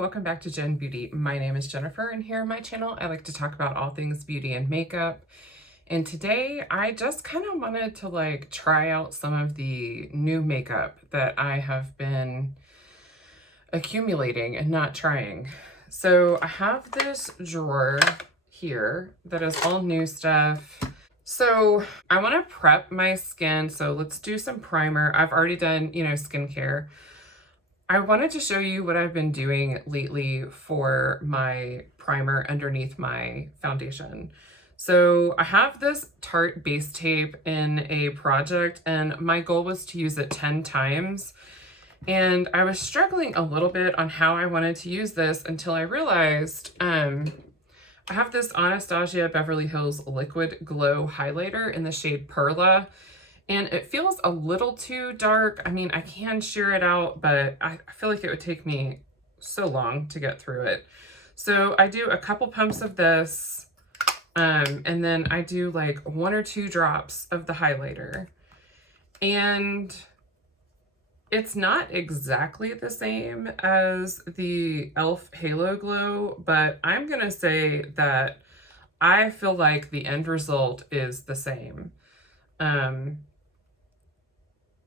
welcome back to Jen Beauty. My name is Jennifer, and here on my channel I like to talk about all things beauty and makeup. And today I just kind of wanted to try out some of the new makeup that I have been accumulating and not trying. So I have this drawer here that is all new stuff. So I want to prep my skin, so let's do some primer. I've already done, skincare. I wanted to show you what I've been doing lately for my primer underneath my foundation. So I have this Tarte base tape in a project, and my goal was to use it 10 times. And I was struggling a little bit on how I wanted to use this until I realized I have this Anastasia Beverly Hills Liquid Glow highlighter in the shade Perla. And it feels a little too dark. I mean, I can sheer it out, but I feel like it would take me so long to get through it. So I do a couple pumps of this, and then I do like 1 or 2 drops of the highlighter. And it's not exactly the same as the e.l.f. Halo Glow, but I'm gonna say that I feel like the end result is the same.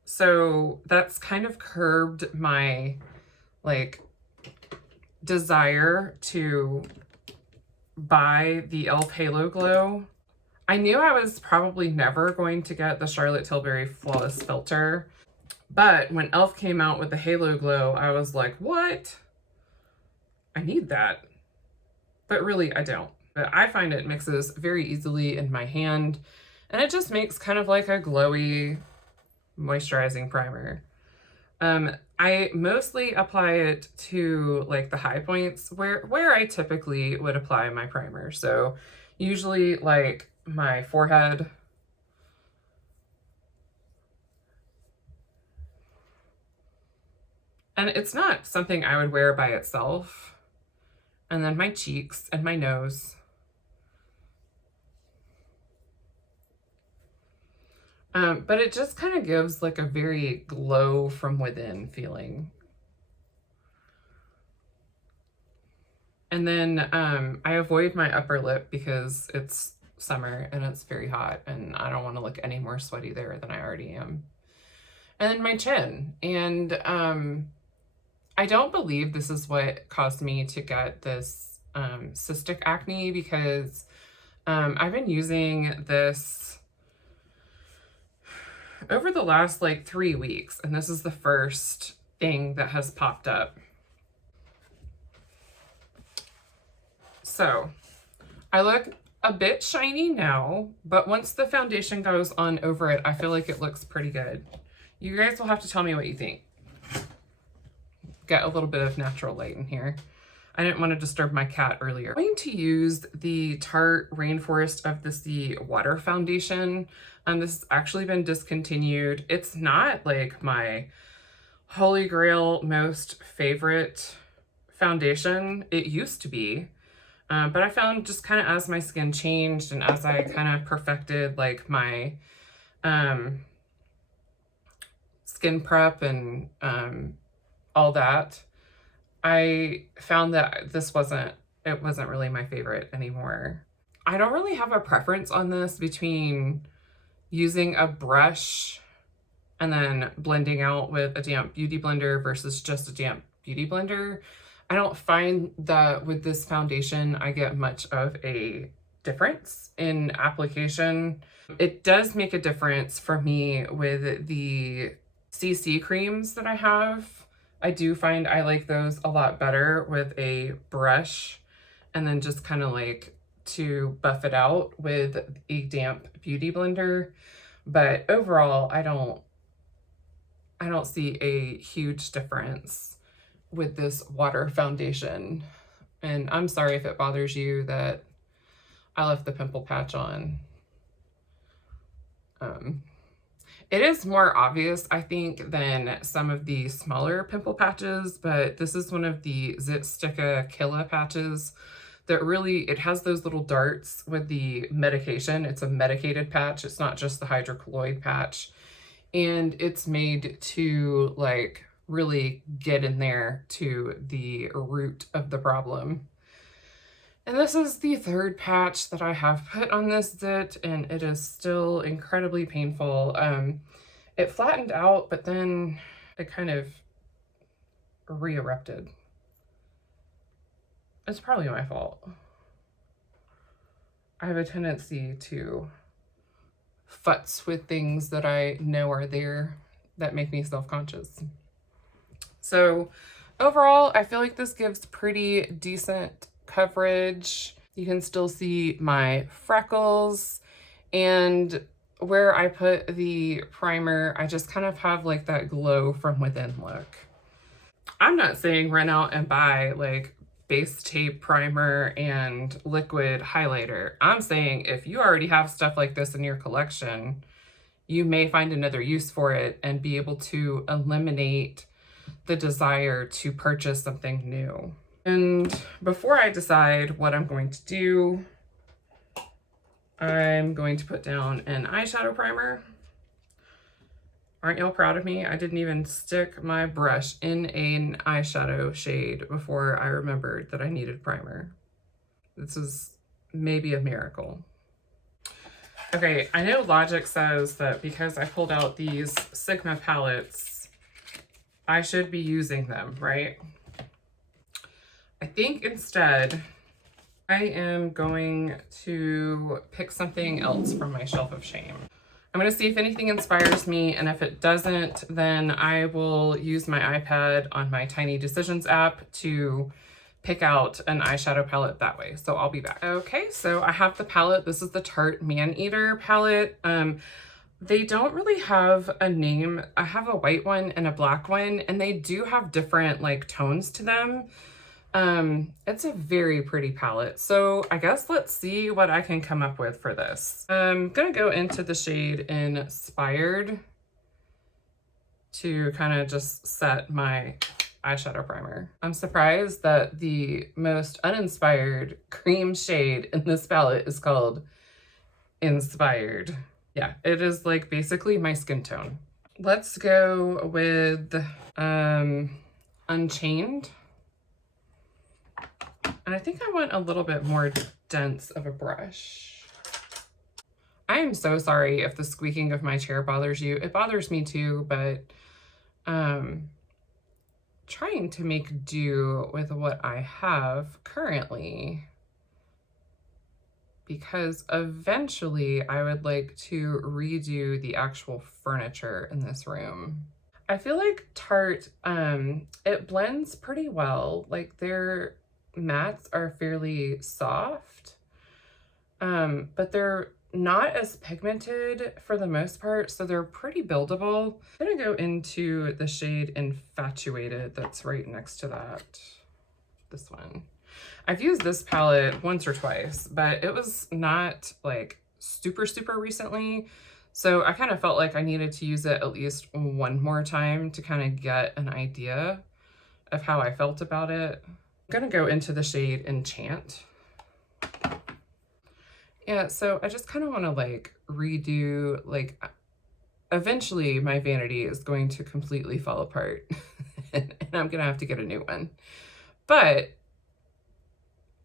So that's kind of curbed my desire to buy the e.l.f. Halo Glow. I knew I was probably never going to get the Charlotte Tilbury Flawless Filter, but when e.l.f. came out with the Halo Glow, I was like, what? I need that. But really, I don't. But I find it mixes very easily in my hand, and it just makes kind of like a glowy moisturizing primer. I mostly apply it to like the high points where I typically would apply my primer. So usually like my forehead, and it's not something I would wear by itself, and then my cheeks and my nose. But it just kind of gives like a very glow from within feeling. And then I avoid my upper lip because it's summer and it's very hot and I don't want to look any more sweaty there than I already am. And then my chin. And I don't believe this is what caused me to get this cystic acne, because I've been using this over the last like 3 weeks, and this is the first thing that has popped up. So I look a bit shiny now, but once the foundation goes on over it, I feel like it looks pretty good. You guys will have to tell me what you think. Get a little bit of natural light in here. I didn't want to disturb my cat earlier. I'm going to use the Tarte Rainforest of the Sea Water Foundation. This has actually been discontinued. It's not like my holy grail most favorite foundation. It used to be, but I found just kind of as my skin changed and as I kind of perfected like my skin prep and all that, I found that it wasn't really my favorite anymore. I don't really have a preference on this between using a brush and then blending out with a damp beauty blender versus just a damp beauty blender. I don't find that with this foundation I get much of a difference in application. It does make a difference for me with the CC creams that I have. I do find I like those a lot better with a brush and then just kind of like to buff it out with a damp beauty blender. But overall, I don't see a huge difference with this water foundation. And I'm sorry if it bothers you that I left the pimple patch on. It is more obvious, I think, than some of the smaller pimple patches, but this is one of the Zit Sticka Killa patches that really, it has those little darts with the medication. It's a medicated patch. It's not just the hydrocolloid patch. And it's made to like really get in there to the root of the problem. And this is the third patch that I have put on this zit, and it is still incredibly painful. It flattened out, but then it kind of re-erupted. It's probably my fault. I have a tendency to futz with things that I know are there that make me self-conscious. So overall, I feel like this gives pretty decent coverage. You can still see my freckles, and where I put the primer, I just kind of have like that glow from within look. I'm not saying run out and buy like base tape primer and liquid highlighter. I'm saying if you already have stuff like this in your collection, you may find another use for it and be able to eliminate the desire to purchase something new. And before I decide what I'm going to do, I'm going to put down an eyeshadow primer. Aren't y'all proud of me? I didn't even stick my brush in an eyeshadow shade before I remembered that I needed primer. This is maybe a miracle. Okay, I know logic says that because I pulled out these Sigma palettes, I should be using them, right? I think instead, I am going to pick something else from my shelf of shame. I'm going to see if anything inspires me, and if it doesn't, then I will use my iPad on my Tiny Decisions app to pick out an eyeshadow palette that way. So I'll be back. Okay, so I have the palette. This is the Tarte Man-Eater palette. They don't really have a name. I have a white one and a black one, and they do have different like tones to them. It's a very pretty palette. So I guess let's see what I can come up with for this. I'm gonna go into the shade Inspired to kind of just set my eyeshadow primer. I'm surprised that the most uninspired cream shade in this palette is called Inspired. Yeah, it is like basically my skin tone. Let's go with Unchained. And I think I want a little bit more dense of a brush. I am so sorry if the squeaking of my chair bothers you. It bothers me too, but trying to make do with what I have currently, because eventually I would like to redo the actual furniture in this room. I feel like Tarte, it blends pretty well. Like their mattes are fairly soft, but they're not as pigmented for the most part, so they're pretty buildable. I'm gonna go into the shade Infatuated that's right next to that, this one. I've used this palette once or twice, but it was not like super recently, so I kind of felt like I needed to use it at least one more time to kind of get an idea of how I felt about it. I'm gonna go into the shade Enchant. Yeah, so I just kind of want to like redo, like eventually my vanity is going to completely fall apart and I'm gonna have to get a new one. But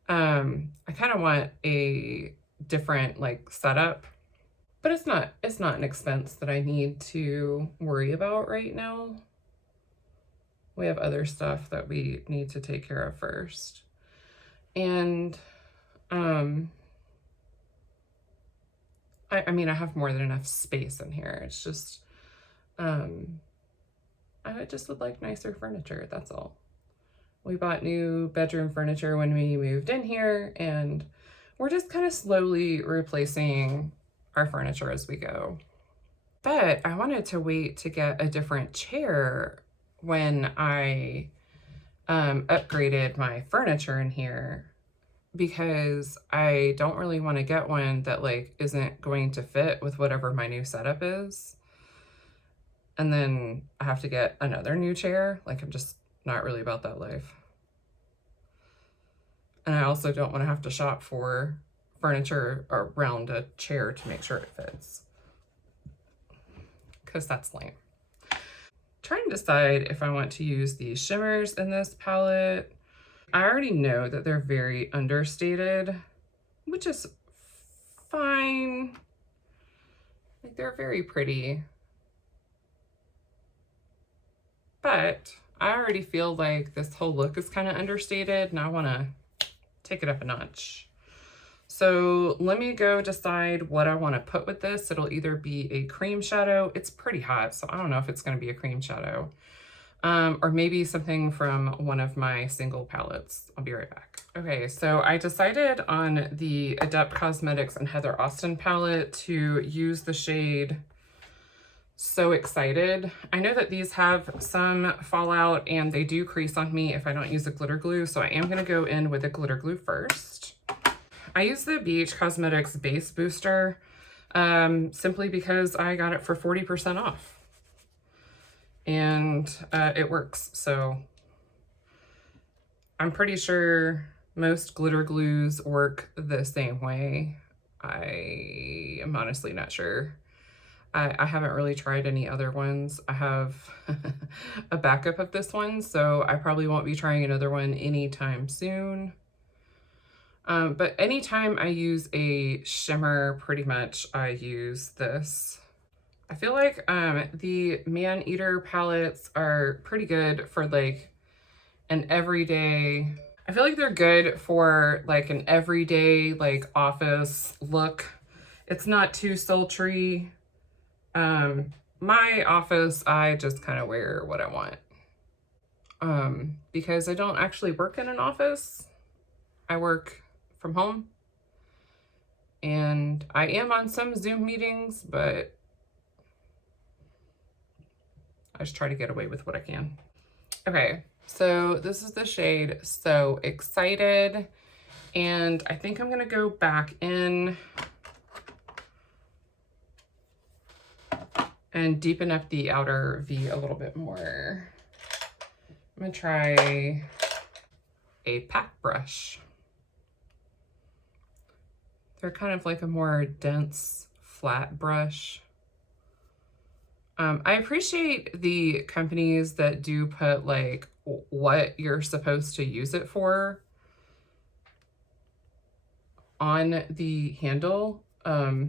I kind of want a different like setup, but it's not an expense that I need to worry about right now. We have other stuff that we need to take care of first. And I mean, I have more than enough space in here. It's just, I just would like nicer furniture, that's all. We bought new bedroom furniture when we moved in here, and we're just kind of slowly replacing our furniture as we go. But I wanted to wait to get a different chair when I upgraded my furniture in here, because I don't really want to get one that like isn't going to fit with whatever my new setup is. And then I have to get another new chair. Like, I'm just not really about that life. And I also don't want to have to shop for furniture around a chair to make sure it fits, because that's lame. trying to decide if I want to use the shimmers in this palette. I already know that they're very understated, which is fine. Like, they're very pretty. But I already feel like this whole look is kind of understated and I want to take it up a notch. So let me go decide what I want to put with this. It'll either be a cream shadow. It's pretty hot, so I don't know if it's going to be a cream shadow. Or maybe something from one of my single palettes. I'll be right back. Okay, so I decided on the Adept Cosmetics and Heather Austin palette to use the shade So Excited. I know that these have some fallout and they do crease on me if I don't use a glitter glue, so I am going to go in with a glitter glue first. I use the BH Cosmetics Base Booster simply because I got it for 40% off. And it works, so I'm pretty sure most glitter glues work the same way. I am honestly not sure. I haven't really tried any other ones. I have a backup of this one, so I probably won't be trying another one anytime soon. But anytime I use a shimmer, pretty much I use this. I feel like the Man Eater palettes are pretty good for like an everyday, I feel like they're good for like an everyday like office look. It's not too sultry. My office, I just kind of wear what I want. Because I don't actually work in an office. I work from home. And I am on some Zoom meetings, but I just try to get away with what I can. Okay, so this is the shade So Excited. And I think I'm gonna go back in and deepen up the outer V a little bit more. I'm gonna try a pack brush. They're kind of like a more dense, flat brush. I appreciate the companies that do put like what you're supposed to use it for on the handle. I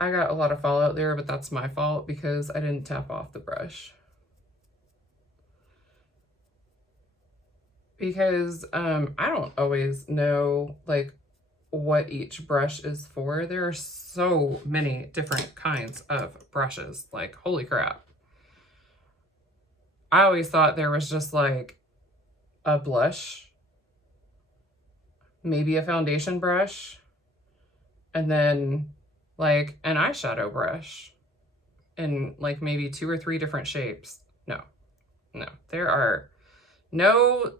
got a lot of fallout there, but that's my fault because I didn't tap off the brush. Because I don't always know like what each brush is for. There are so many different kinds of brushes, like holy crap. I always thought there was just like a blush, maybe a foundation brush, and then like an eyeshadow brush in like maybe 2 or 3 different shapes. No, there are no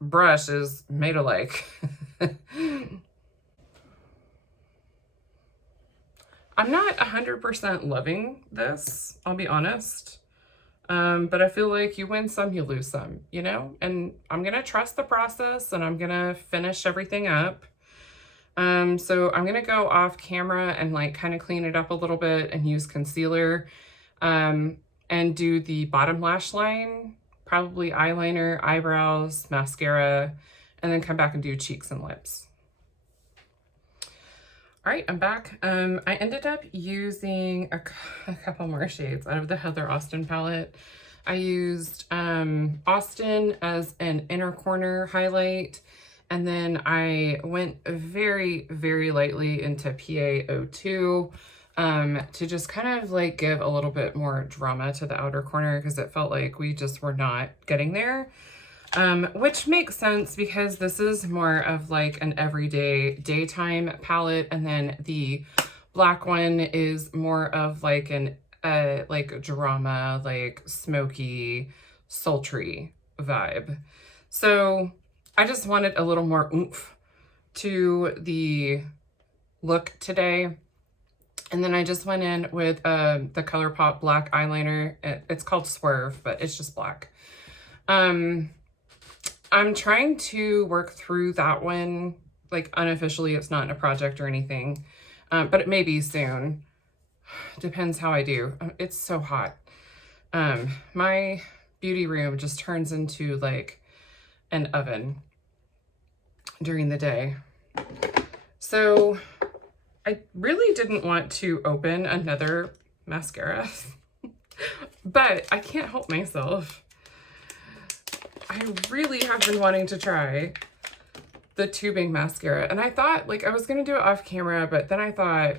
brushes made alike. I'm not 100% loving this, I'll be honest. But I feel like you win some, you lose some, you know? And I'm gonna trust the process and I'm gonna finish everything up. So I'm gonna go off camera and like kind of clean it up a little bit and use concealer, and do the bottom lash line, probably eyeliner, eyebrows, mascara, and then come back and do cheeks and lips. All right, I'm back. I ended up using a couple more shades out of the Heather Austin palette. I used Austin as an inner corner highlight, and then I went very, very lightly into PA02 to just kind of like give a little bit more drama to the outer corner because it felt like we just were not getting there. Which makes sense because this is more of like an everyday daytime palette, and then the black one is more of like an like drama, like smoky, sultry vibe. So I just wanted a little more oomph to the look today. And then I just went in with the ColourPop black eyeliner. It's called Swerve, but it's just black. I'm trying to work through that one, like unofficially. It's not in a project or anything, but it may be soon. Depends how I do. It's so hot. My beauty room just turns into like an oven during the day. So I really didn't want to open another mascara, but I can't help myself. I really have been wanting to try the tubing mascara, and I thought like I was gonna do it off camera, but then I thought,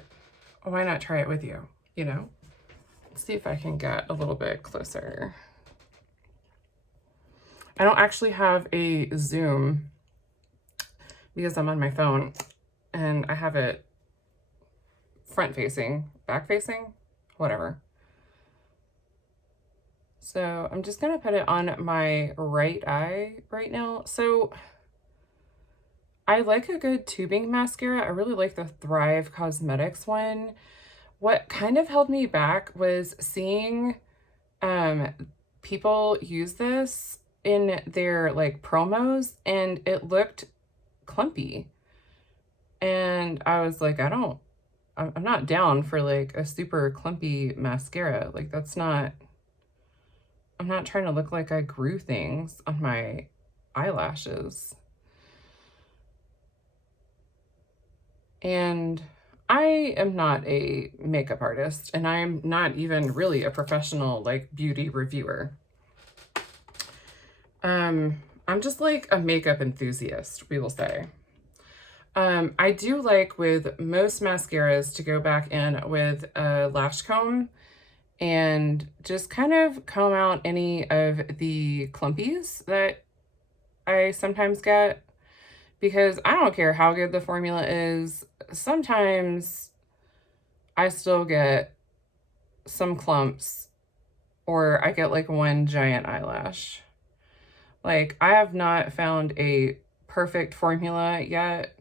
oh, why not try it with you, you know? Let's see if I can get a little bit closer. I don't actually have a zoom because I'm on my phone and I have it front facing, back facing, whatever. So I'm just gonna put it on my right eye right now. So I like a good tubing mascara. I really like the Thrive Cosmetics one. What kind of held me back was seeing people use this in their like promos, and it looked clumpy. And I was like, I'm not down for like a super clumpy mascara. Like that's not, I'm not trying to look like I grew things on my eyelashes. And I am not a makeup artist, and I'm not even really a professional like beauty reviewer. I'm just like a makeup enthusiast, we will say. I do like with most mascaras to go back in with a lash comb and just kind of comb out any of the clumpies that I sometimes get, because I don't care how good the formula is. Sometimes I still get some clumps, or I get like one giant eyelash. Like I have not found a perfect formula yet.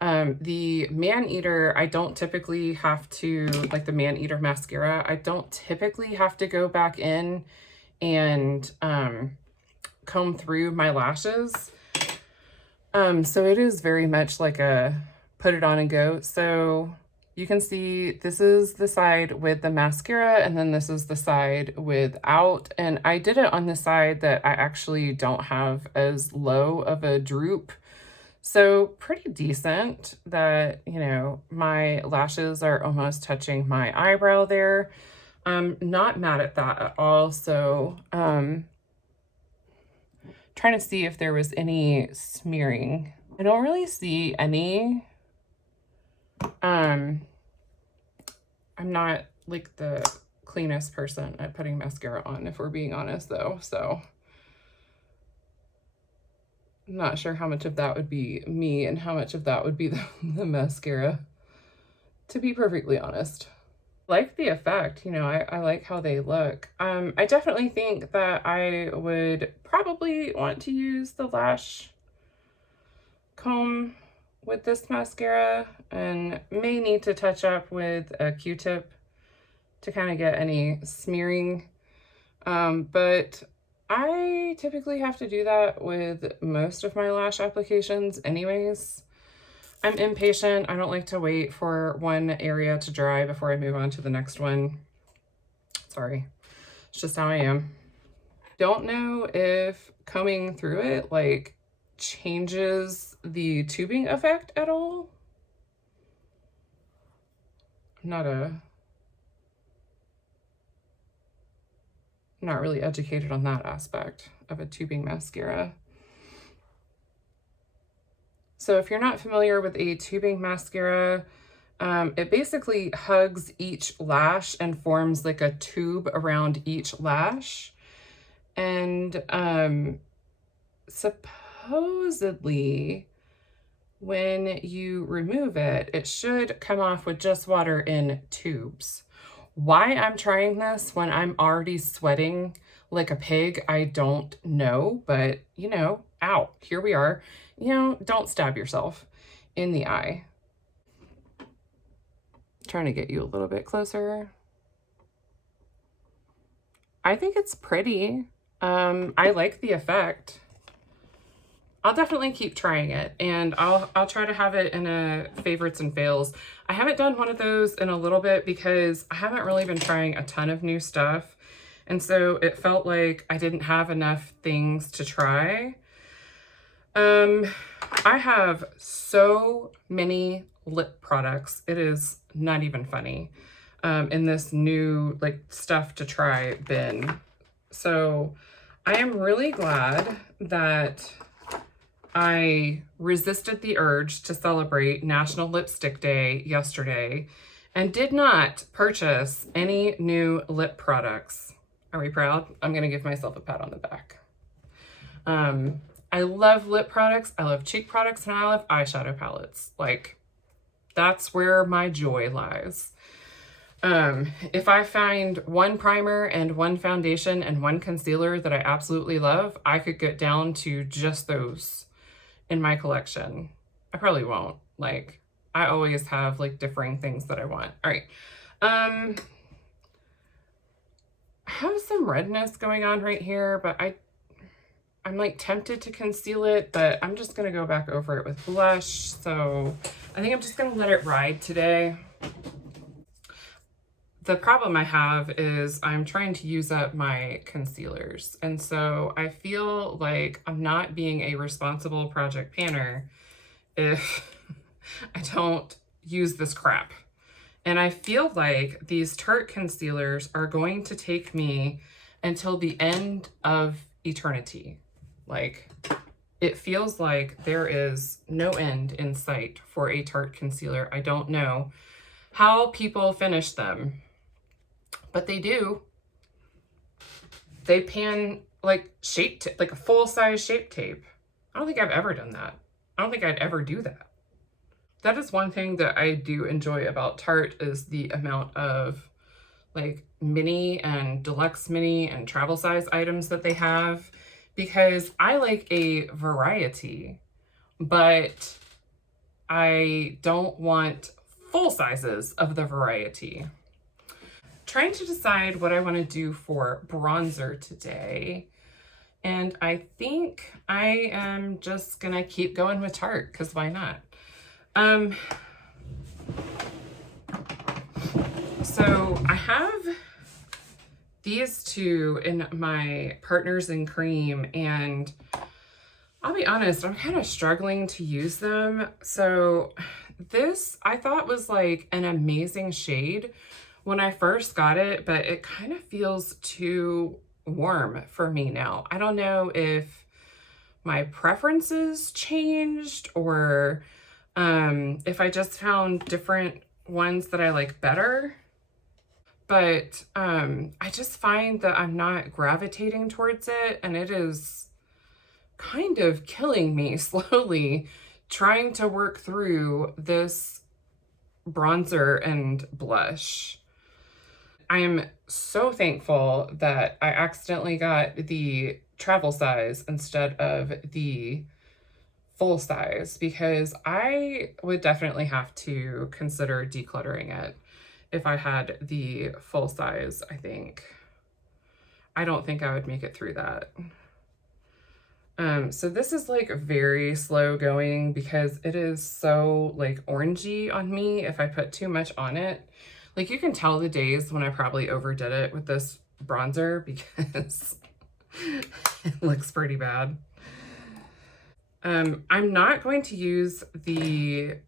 The Man-Eater, I don't typically have to, like the Man-Eater mascara, I don't typically have to go back in and comb through my lashes. So it is very much like a put it on and go. So you can see this is the side with the mascara, and then this is the side without. And I did it on the side that I actually don't have as low of a droop. So pretty decent that, you know, my lashes are almost touching my eyebrow there. I'm not mad at that at all. So trying to see if there was any smearing. I don't really see any. I'm not like the cleanest person at putting mascara on, if we're being honest though, so I'm not sure how much of that would be me and how much of that would be the mascara, to be perfectly honest. Like the effect, you know, I like how they look. I definitely think that I would probably want to use the lash comb with this mascara, and may need to touch up with a Q-tip to kind of get any smearing. But I typically have to do that with most of my lash applications anyways. I'm impatient. I don't like to wait for one area to dry before I move on to the next one. Sorry, it's just how I am. Don't know if combing through it like changes the tubing effect at all. I'm not really educated on that aspect of a tubing mascara. So if you're not familiar with a tubing mascara, it basically hugs each lash and forms like a tube around each lash. And supposedly when you remove it, it should come off with just water in tubes. Why I'm trying this when I'm already sweating like a pig, I don't know, but you know, ow, here we are. You know, don't stab yourself in the eye. Trying to get you a little bit closer. I think it's pretty. I like the effect. I'll definitely keep trying it, and I'll try to have it in a favorites and fails. I haven't done one of those in a little bit because I haven't really been trying a ton of new stuff. And so it felt like I didn't have enough things to try. I have so many lip products. It is not even funny, in this new like stuff to try bin. So I am really glad that I resisted the urge to celebrate National Lipstick Day yesterday and did not purchase any new lip products. Are we proud? I'm gonna give myself a pat on the back. I love lip products, I love cheek products, and I love eyeshadow palettes. Like, that's where my joy lies. If I find one primer and one foundation and one concealer that I absolutely love, I could get down to just those in my collection. I probably won't. Like, I always have like differing things that I want. All right. I have some redness going on right here, but I'm like tempted to conceal it, but I'm just gonna go back over it with blush. So I think I'm just gonna let it ride today. The problem I have is I'm trying to use up my concealers. And so I feel like I'm not being a responsible project panner if I don't use this crap. And I feel like these Tarte concealers are going to take me until the end of eternity. Like, it feels like there is no end in sight for a Tarte concealer. I don't know how people finish them, but they do. They pan like like a full-size Shape Tape. I don't think I've ever done that. I don't think I'd ever do that. That is one thing that I do enjoy about Tarte, is the amount of like mini and deluxe mini and travel size items that they have, because I like a variety, but I don't want full sizes of the variety. Trying to decide what I want to do for bronzer today, and I think I am just gonna keep going with Tarte, because why not? So I have these two in my Partners in Cream, and I'll be honest, I'm kind of struggling to use them. So this I thought was like an amazing shade when I first got it, but it kind of feels too warm for me now. I don't know if my preferences changed, or if I just found different ones that I like better. But I just find that I'm not gravitating towards it, and it is kind of killing me slowly trying to work through this bronzer and blush. I am so thankful that I accidentally got the travel size instead of the full size, because I would definitely have to consider decluttering it if I had the full size. I don't think I would make it through that. So this is like very slow going because it is so like orangey on me if I put too much on it. Like, you can tell the days when I probably overdid it with this bronzer because it looks pretty bad. I'm not going to use the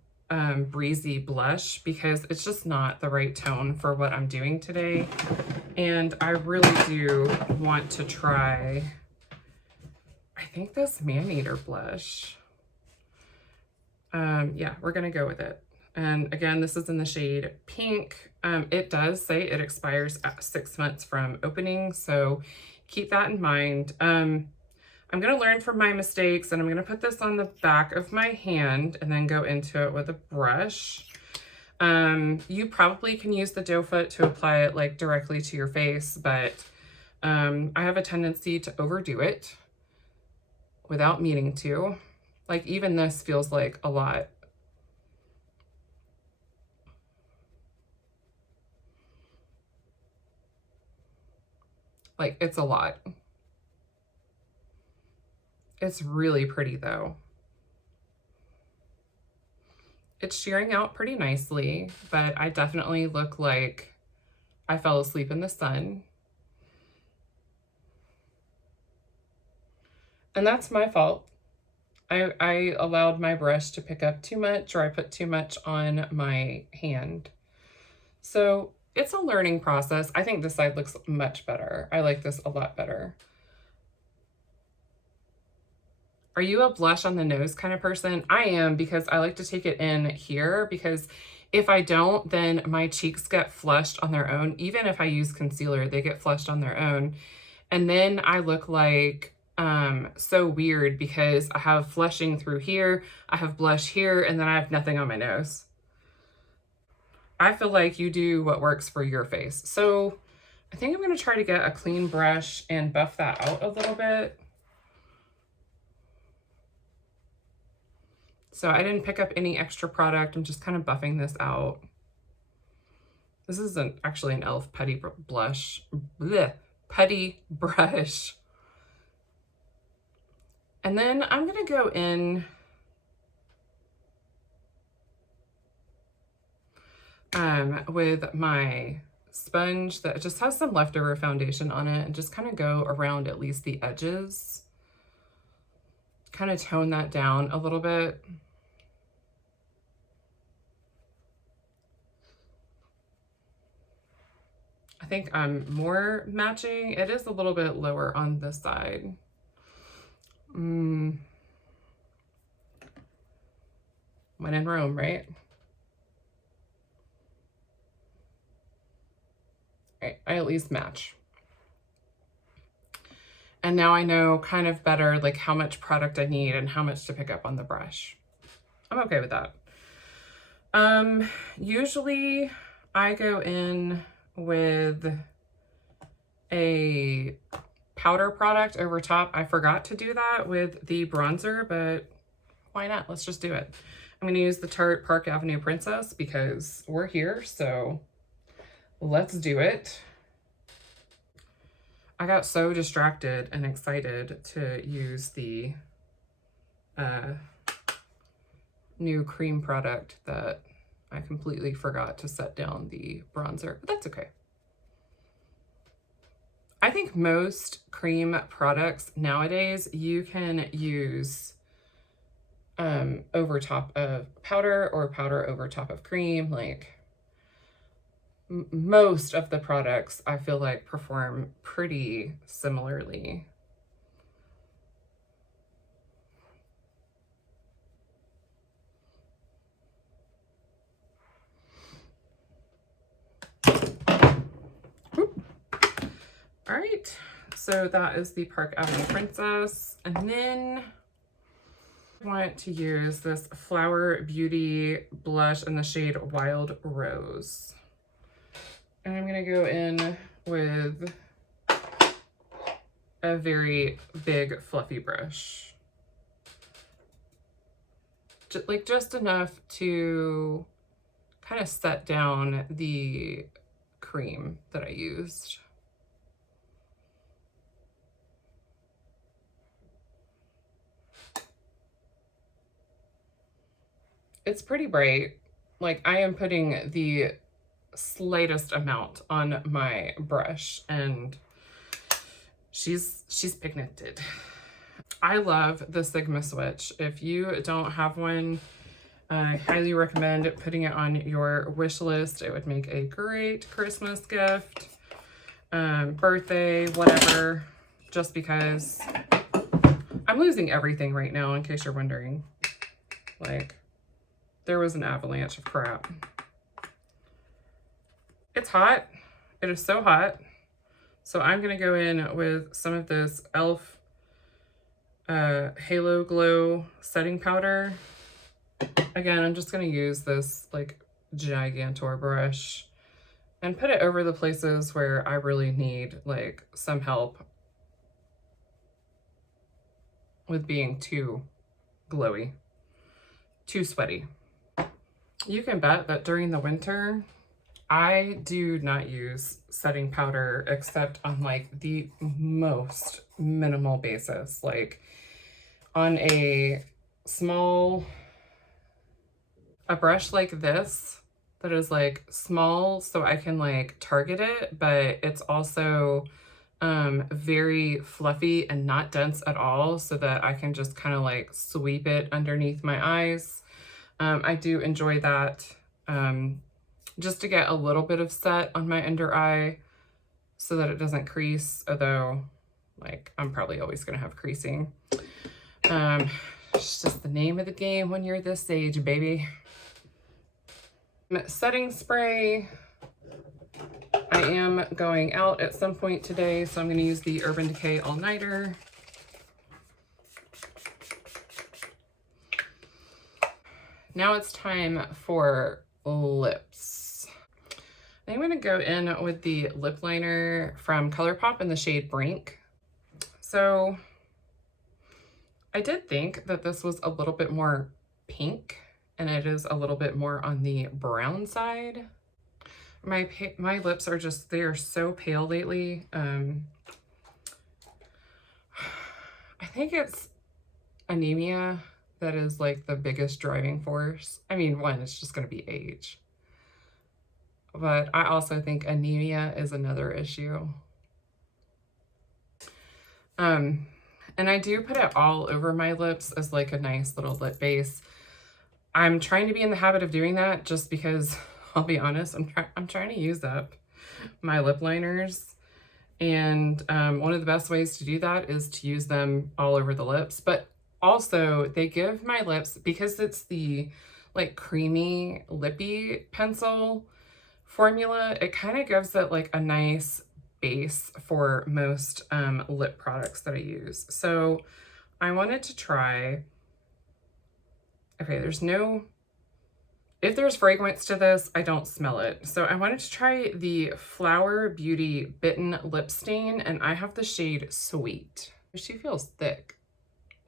breezy blush because it's just not the right tone for what I'm doing today. And I really do want to try, I think, this Man-Eater blush. Yeah, we're gonna go with it. And again, this is in the shade Pink. It does say it expires at 6 months from opening, so keep that in mind. I'm gonna learn from my mistakes, and I'm gonna put this on the back of my hand and then go into it with a brush. You probably can use the doe foot to apply it like directly to your face, but I have a tendency to overdo it without meaning to. Like, even this feels like a lot. Like, it's a lot. It's really pretty though. It's shearing out pretty nicely, but I definitely look like I fell asleep in the sun. And that's my fault. I allowed my brush to pick up too much, or I put too much on my hand. So it's a learning process. I think this side looks much better. I like this a lot better. Are you a blush on the nose kind of person? I am, because I like to take it in here, because if I don't, then my cheeks get flushed on their own. Even if I use concealer, they get flushed on their own. And then I look like so weird, because I have flushing through here, I have blush here, and then I have nothing on my nose. I feel like you do what works for your face. So I think I'm going to try to get a clean brush and buff that out a little bit. So I didn't pick up any extra product. I'm just kind of buffing this out. This is actually an e.l.f. Putty blush. Blech, putty brush. And then I'm going to go in with my sponge that just has some leftover foundation on it, and just kind of go around at least the edges. Kind of tone that down a little bit. I think I'm more matching. It is a little bit lower on this side. When in Rome, right? Right, I at least match. And now I know kind of better like how much product I need and how much to pick up on the brush. I'm okay with that. Usually I go in with a powder product over top. I forgot to do that with the bronzer, but why not? Let's just do it. I'm gonna use the Tarte Park Avenue Princess because we're here, so let's do it. I got so distracted and excited to use the new cream product that I completely forgot to set down the bronzer, but that's okay. I think most cream products nowadays you can use over top of powder or powder over top of cream. Like most of the products I feel like perform pretty similarly. All right, so that is the Park Avenue Princess. And then I want to use this Flower Beauty blush in the shade Wild Rose. And I'm gonna go in with a very big fluffy brush. Just enough to kind of set down the cream that I used. It's pretty bright. Like I am putting the slightest amount on my brush and she's pigmented. I love the Sigma switch. If you don't have one, I highly recommend putting it on your wish list. It would make a great Christmas gift, birthday, whatever, just because I'm losing everything right now, in case you're wondering. Like, there was an avalanche of crap. It's hot. It is so hot. So I'm going to go in with some of this e.l.f. Halo Glow setting powder. Again, I'm just going to use this like Gigantor brush and put it over the places where I really need like some help with being too glowy, too sweaty. You can bet that during the winter, I do not use setting powder except on like the most minimal basis. Like on a brush like this that is like small so I can like target it, but it's also very fluffy and not dense at all, so that I can just kind of like sweep it underneath my eyes. I do enjoy that, just to get a little bit of set on my under eye so that it doesn't crease, although like I'm probably always gonna have creasing. It's just the name of the game when you're this age, baby. Setting spray. I am going out at some point today, so I'm going to use the Urban Decay All Nighter. Now it's time for lips. I'm going to go in with the lip liner from ColourPop in the shade Brink. So I did think that this was a little bit more pink, and it is a little bit more on the brown side. My lips are just, they are so pale lately. I think it's anemia that is like the biggest driving force. I mean, one, it's just going to be age. But I also think anemia is another issue. And I do put it all over my lips as like a nice little lip base. I'm trying to be in the habit of doing that just because, I'll be honest, I'm trying to use up my lip liners. And one of the best ways to do that is to use them all over the lips. But also they give my lips, because it's the like creamy lippy pencil formula, it kind of gives it like a nice base for most lip products that I use. So I wanted to try, okay, if there's fragrance to this, I don't smell it. So I wanted to try the Flower Beauty Bitten Lip Stain, and I have the shade Sweet. She feels thick,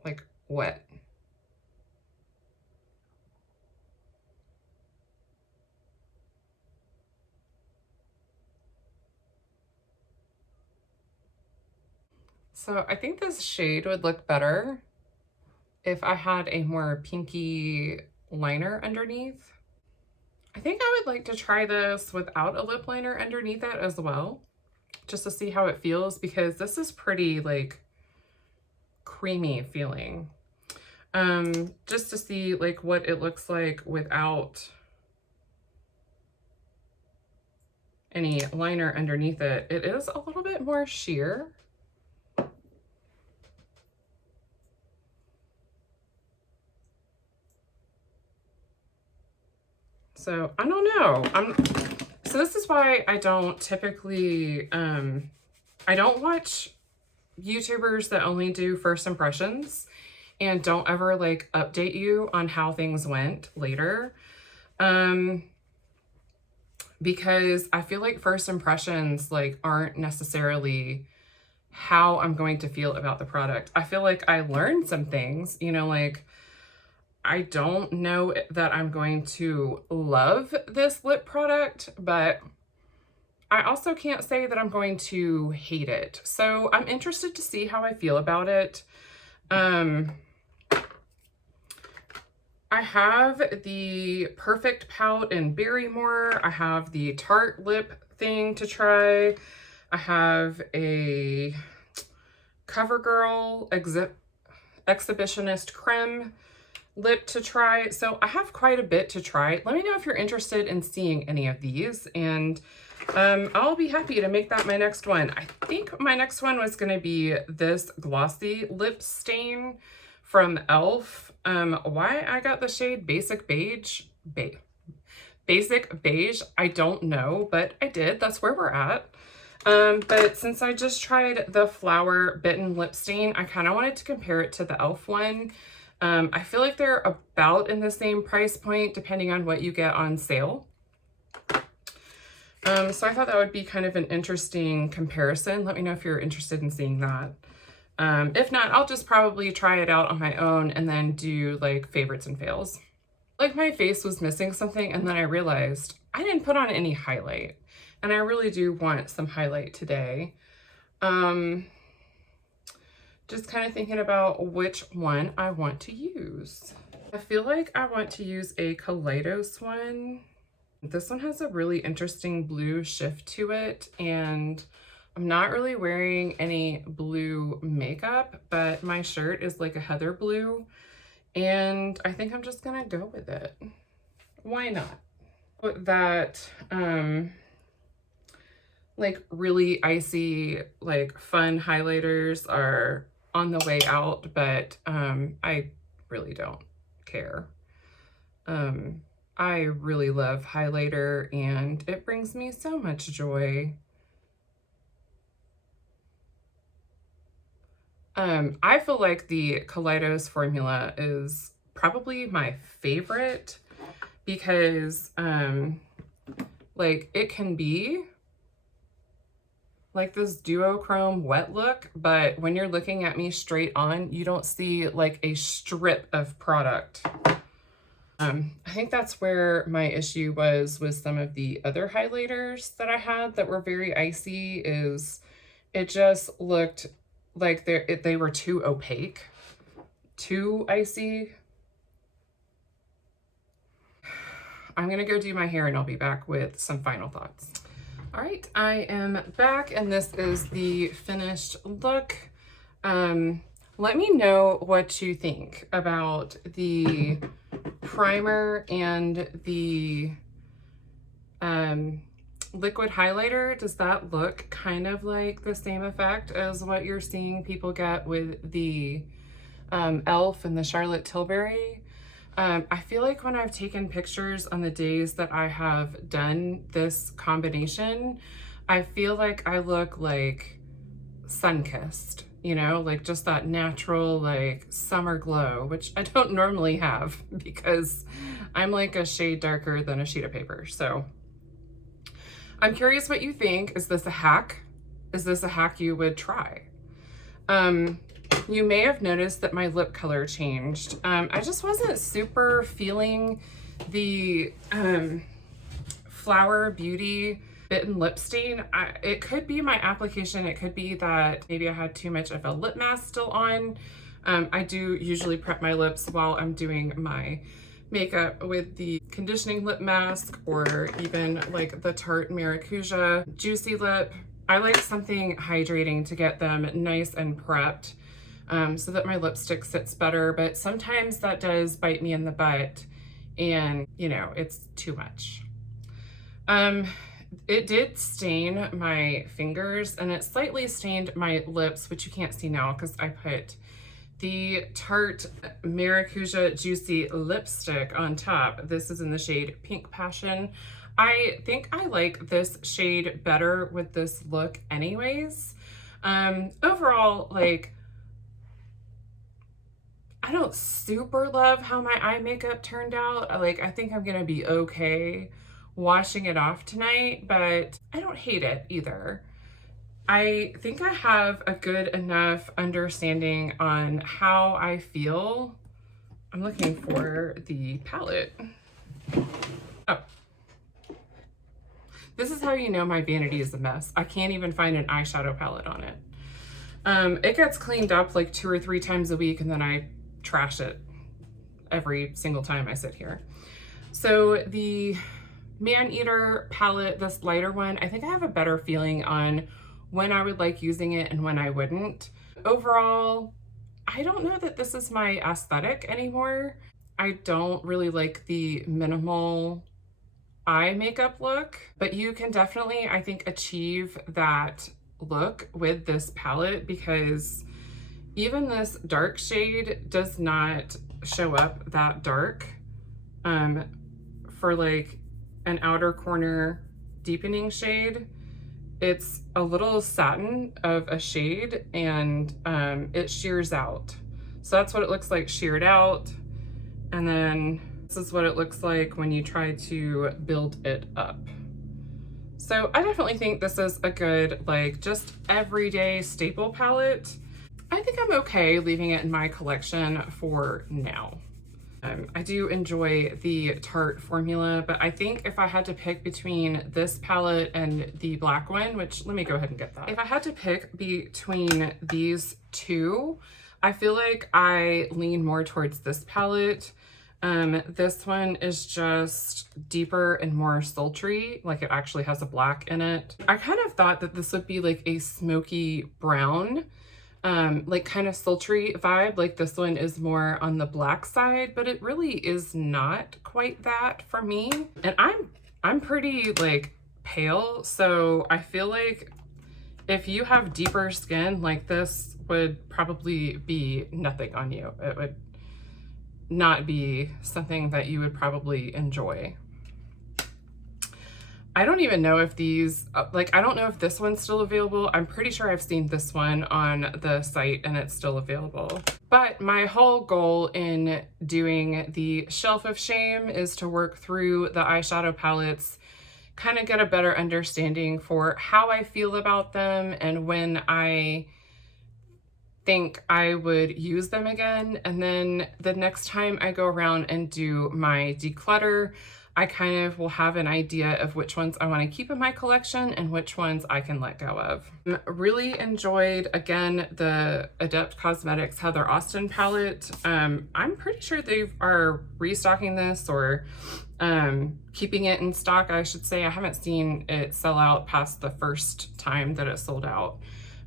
like wet. So I think this shade would look better if I had a more pinky liner underneath. I think I would like to try this without a lip liner underneath it as well, just to see how it feels, because this is pretty like creamy feeling. Just to see like what it looks like without any liner underneath it. It is a little bit more sheer. So I don't know. So this is why I don't typically, I don't watch YouTubers that only do first impressions and don't ever like update you on how things went later. Because I feel like first impressions like aren't necessarily how I'm going to feel about the product. I feel like I learned some things, you know, like I don't know that I'm going to love this lip product, but I also can't say that I'm going to hate it. So I'm interested to see how I feel about it. I have the Perfect Pout in Barrymore. I have the Tarte lip thing to try. I have a CoverGirl Exhibitionist Creme lip to try. So I have quite a bit to try. Let me know if you're interested in seeing any of these, and I'll be happy to make that my next one. I think my next one was going to be this Glossy Lip Stain from e.l.f. Why I got the shade Basic Beige, Basic Beige, I don't know, but I did. That's where we're at. But since I just tried the Flower Bitten Lip Stain, I kind of wanted to compare it to the e.l.f. one. I feel like they're about in the same price point depending on what you get on sale. So I thought that would be kind of an interesting comparison. Let me know if you're interested in seeing that. If not, I'll just probably try it out on my own and then do like favorites and fails. Like my face was missing something, and then I realized I didn't put on any highlight, and I really do want some highlight today. Just kind of thinking about which one I want to use. I feel like I want to use a Kaleidos one. This one has a really interesting blue shift to it, and I'm not really wearing any blue makeup, but my shirt is like a heather blue, and I think I'm just gonna go with it. Why not? That like really icy, like fun highlighters are on the way out, but I really don't care. I really love highlighter and it brings me so much joy. I feel like the Kaleidos formula is probably my favorite because like it can be like this duochrome wet look, but when you're looking at me straight on, you don't see like a strip of product. I think that's where my issue was with some of the other highlighters that I had that were very icy, is it just looked like they were too opaque, too icy. I'm gonna go do my hair and I'll be back with some final thoughts. All right, I am back and this is the finished look. Let me know what you think about the primer and the liquid highlighter. Does that look kind of like the same effect as what you're seeing people get with the e.l.f. and the Charlotte Tilbury? I feel like when I've taken pictures on the days that I have done this combination, I feel like I look like sun-kissed, you know, like just that natural like summer glow, which I don't normally have because I'm like a shade darker than a sheet of paper. So I'm curious what you think. Is this a hack? Is this a hack you would try? You may have noticed that my lip color changed. I just wasn't super feeling the Flower Beauty Bitten Lip Stain. It could be my application. It could be that maybe I had too much of a lip mask still on. I do usually prep my lips while I'm doing my makeup with the conditioning lip mask, or even like the Tarte Maracuja Juicy Lip. I like something hydrating to get them nice and prepped, so that my lipstick sits better, but sometimes that does bite me in the butt and, you know, it's too much. It did stain my fingers and it slightly stained my lips, which you can't see now because I put the Tarte Maracuja Juicy Lipstick on top. This is in the shade Pink Passion. I think I like this shade better with this look anyways. Overall, like, I don't super love how my eye makeup turned out. Like, I think I'm gonna be okay washing it off tonight, but I don't hate it either. I think I have a good enough understanding on how I feel. I'm looking for the palette. Oh. This is how you know my vanity is a mess. I can't even find an eyeshadow palette on it. It gets cleaned up like 2 or 3 times a week and then I trash it every single time I sit here. So the Man-Eater palette, this lighter one, I think I have a better feeling on when I would like using it and when I wouldn't. Overall, I don't know that this is my aesthetic anymore. I don't really like the minimal eye makeup look, but you can definitely, I think, achieve that look with this palette because even this dark shade does not show up that dark. For like an outer corner deepening shade, it's a little satin of a shade and it shears out. So that's what it looks like sheared out. And then this is what it looks like when you try to build it up. So I definitely think this is a good, like, just everyday staple palette. I think I'm okay leaving it in my collection for now. I do enjoy the Tarte formula, but I think if I had to pick between this palette and the black one, which let me go ahead and get that. If I had to pick between these two, I feel like I lean more towards this palette. This one is just deeper and more sultry, like it actually has a black in it. I kind of thought that this would be like a smoky brown, like kind of sultry vibe. Like this one is more on the black side, but it really is not quite that for me. And I'm pretty like pale, so I feel like if you have deeper skin, like this would probably be nothing on you. It would not be something that you would probably enjoy. I don't even know if these, like, I don't know if this one's still available. I'm pretty sure I've seen this one on the site and it's still available. But my whole goal in doing the Shelf of Shame is to work through the eyeshadow palettes, kind of get a better understanding for how I feel about them and when I think I would use them again. And then the next time I go around and do my declutter, I kind of will have an idea of which ones I want to keep in my collection and which ones I can let go of. Really enjoyed, again, the Adept Cosmetics Heather Austin palette. I'm pretty sure they are restocking this or keeping it in stock, I should say. I haven't seen it sell out past the first time that it sold out.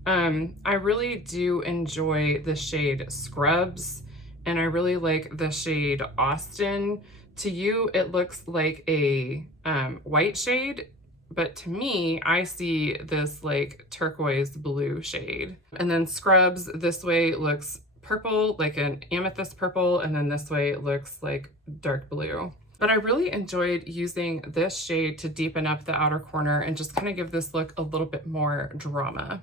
I really do enjoy the shade Scrubs, and I really like the shade Austin. To you, it looks like a white shade, but to me, I see this like turquoise blue shade. And then Scrubs, this way looks purple, like an amethyst purple, and then this way it looks like dark blue. But I really enjoyed using this shade to deepen up the outer corner and just kind of give this look a little bit more drama.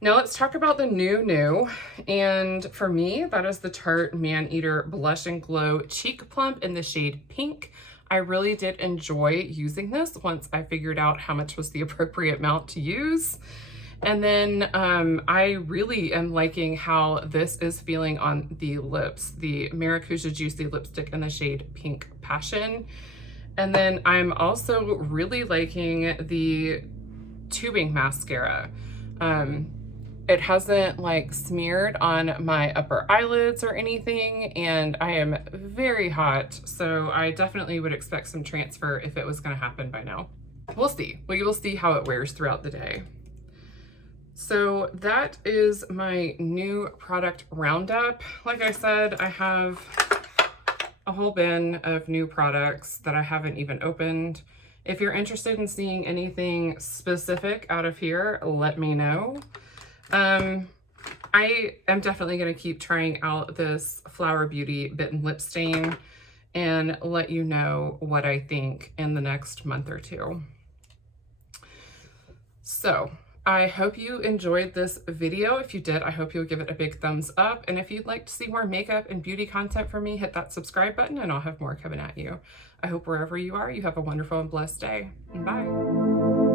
Now let's talk about the new, and for me, that is the Tarte Maneater Blush and Glow Cheek Plump in the shade Pink. I really did enjoy using this once I figured out how much was the appropriate amount to use. And then I really am liking how this is feeling on the lips, the Maracuja Juicy lipstick in the shade Pink Passion. And then I'm also really liking the tubing mascara. It hasn't like smeared on my upper eyelids or anything, and I am very hot, so I definitely would expect some transfer if it was going to happen by now. We'll see. We will see how it wears throughout the day. So that is my new product roundup. Like I said, I have a whole bin of new products that I haven't even opened. If you're interested in seeing anything specific out of here, let me know. I am definitely going to keep trying out this Flower Beauty Bitten Lip Stain and let you know what I think in the next month or two. So I hope you enjoyed this video. If you did, I hope you'll give it a big thumbs up. And if you'd like to see more makeup and beauty content from me, hit that subscribe button and I'll have more coming at you. I hope wherever you are, you have a wonderful and blessed day. Bye.